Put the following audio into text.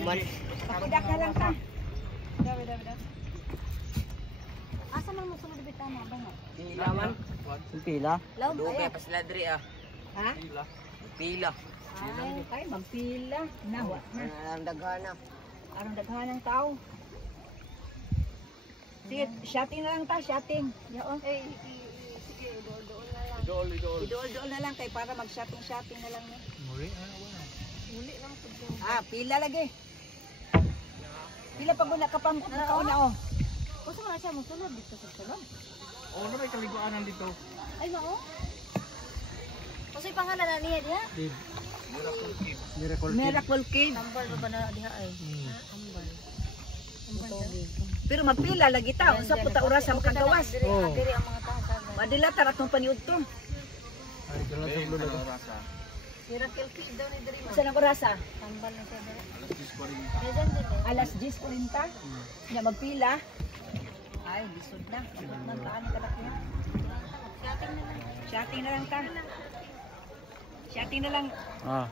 Pakudak na lang ka. Bida. Asa man mo sunod bitana ba nga? Pila man. Pila? Law Dugay pa sila diri ah. Ha? Pila. Ay, magpila. Nawa na. Ang daghana. Arang daghan ng tao. Sige, shouting na lang ta, shouting. Yaon. Eh, sige, dool na lang. Dool na lang kay para mag-shouting na lang. Muli lang po. Pila lagi. Pila pag una kapambot na kauna oh. Kusa man siya mo sulod dito sa sulod. Oh, na may kaliguanan dito. Ay mao. Kusa pangalan na niya diha? Miracle Cave. Tambal ba na diha ay? Tambal. Pero mapila lagi ta, unsa po ta oras sa makagawas. Oh. Diri ang mga tawo. Madila tarat ng paniudto. Ay, dala sa ulo na rasa. Miracle Cave daw ni diri. Sa nang orasa? Tambal na siya diri. Alas 10:40. Nya magpila. Ay, lisod na. Abot man taan ka niya. Shouting na lang ka. Shouting na lang. Ah.